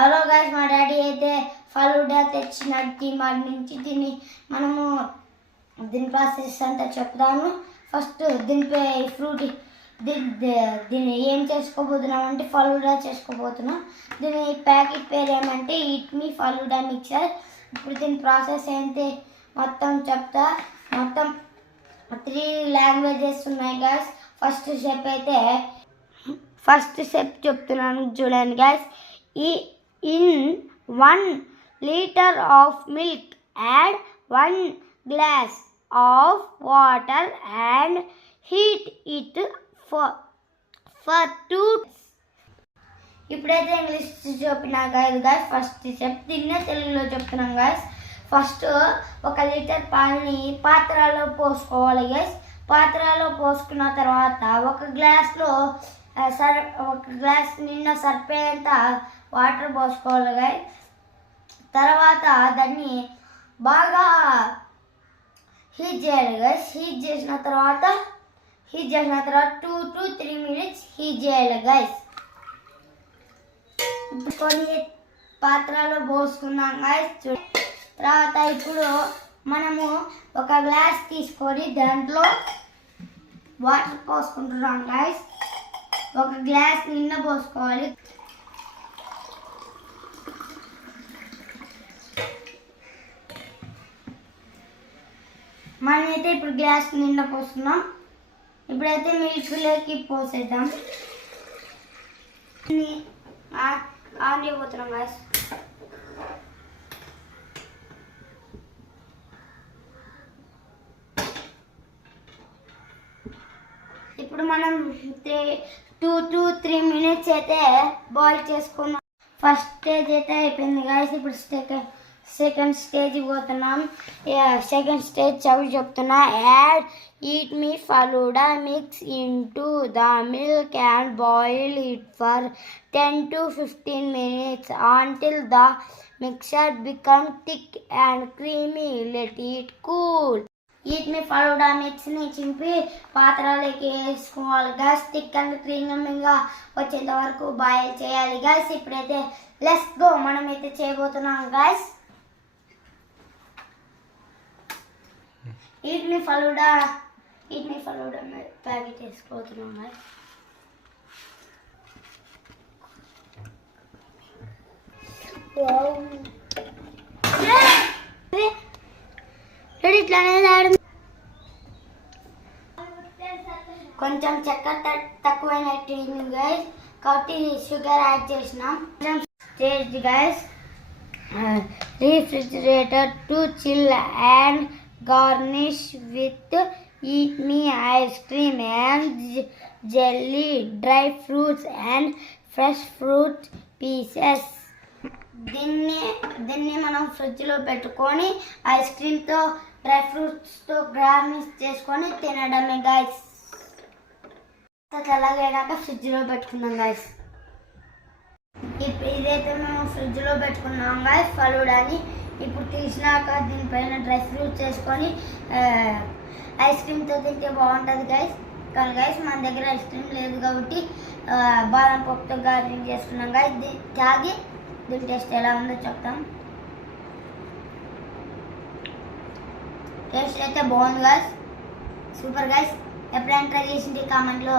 Hello guys, మా daddy అయితే ఫలూడా తెచ్చినట్టు మరి నుంచి మనము దీని ప్రాసెస్ అంతా చెప్తాను. ఫస్ట్ దీనిపై ఫ్రూట్ దీన్ని ఏం చేసుకోబోతున్నాం అంటే ఫలూడా చేసుకోబోతున్నాం. దీని ప్యాకెట్ పేరు ఏమంటే ఈట్ మీ ఫలూడా మిక్చర్. ఇప్పుడు దీని ప్రాసెస్ ఏంటి మొత్తం చెప్తా. మొత్తం 3 లాంగ్వేజెస్ ఉన్నాయి గైస్. ఫస్ట్ స్టెప్ చెప్తున్నాను చూడండి guys. In 1 liter of milk, add 1 glass of water and heat it for 2. ఇప్పుడైతే ఇంగ్లీష్ చెప్పినా గైస్. ఫస్ట్ స్టెప్ దీన్నే తెలుగులో చెప్తున్నాం గైస్. ఫస్ట్ 1 లీటర్ పాలని పాత్రలో పోసుకోవాలి గైస్. పాత్రలో పోసుకున్న తర్వాత ఒక గ్లాస్ నిండా సరిపోయేంత వాటర్ పోసుకోవాలి గైస్. తర్వాత దాన్ని బాగా హీట్ చేయాలి గైస్. హీట్ చేసిన తర్వాత 2 to 3 minutes హీట్ చేయాలి గైస్. ఇప్పుడు కొన్ని పాత్రలో పోసుకున్నాం గైస్. తర్వాత ఇప్పుడు మనము ఒక గ్లాస్ తీసుకొని దాంట్లో వాటర్ పోసుకుంటున్నాం గైస్. ఒక గ్లాస్ నిండా పోసుకోవాలి. మనమైతే ఇప్పుడు గ్లాస్ నిండా పోస్తున్నాం. ఇప్పుడైతే మిల్క్లోకి పోసేద్దాం. ఆన్ చేయబోతున్నాం గైస్. ఇప్పుడు మనం 2 to 3 minutes అయితే బాయిల్ చేసుకున్నాం. ఫస్ట్ స్టేజ్ అయితే అయిపోయింది గైస్. ఇప్పుడు సెకండ్ స్టేజ్ పోతున్నాం. సెకండ్ స్టేజ్ చెప్తున్నా. Add eat me falooda mix into the milk and boil it for 10 to 15 minutes until the mixture becomes thick and creamy. Let it cool. Eat me falooda మిక్స్ని చింపి పాత్రలోకి వేసుకోవాలి guys. Thick and క్రీమీగా వచ్చేంత వరకు boil చేయాలి guys. ఇప్పుడైతే let's go, మనమైతే చేయబోతున్నాం guys. Eat me falooda packet వేసుకోబోతున్నాం గైస్. కొంచెం చక్కెర తక్కువైనట్టు గైస్, కాబట్టి షుగర్ యాడ్ చేసినాం. Stage guys. Refrigerator to chill and garnish with eat me ice cream and jelly, dry fruits and fresh fruit pieces. దీన్ని మనం ఫ్రిడ్జ్లో పెట్టుకొని ఐస్ క్రీమ్తో డ్రై ఫ్రూట్స్తో గార్నిష్ చేసుకొని తినడమే గైస్. చల్లగైనాక ఫ్రిడ్జ్లో పెట్టుకున్నాం గైస్. ఇదైతే మేము ఫ్రిడ్జ్లో పెట్టుకున్నాం గైస్ ఫలూడాని. ఇప్పుడు తీసినాక దీనిపైన డ్రై ఫ్రూట్స్ వేసుకొని ఐస్ క్రీమ్తో తింటే బాగుంటుంది గైస్. కానీ గైస్ మన దగ్గర ఐస్ క్రీమ్ లేదు కాబట్టి బాదం పప్పుతో గార్నిష్ చేసుకున్నాం గైస్. తాగి దీని టేస్ట్ ఎలా ఉందో చెప్తాం. టేస్ట్ అయితే బాగుంది గైస్, సూపర్ గైస్. ఎప్పుడైనా ట్రై చేసింది కామెంట్లో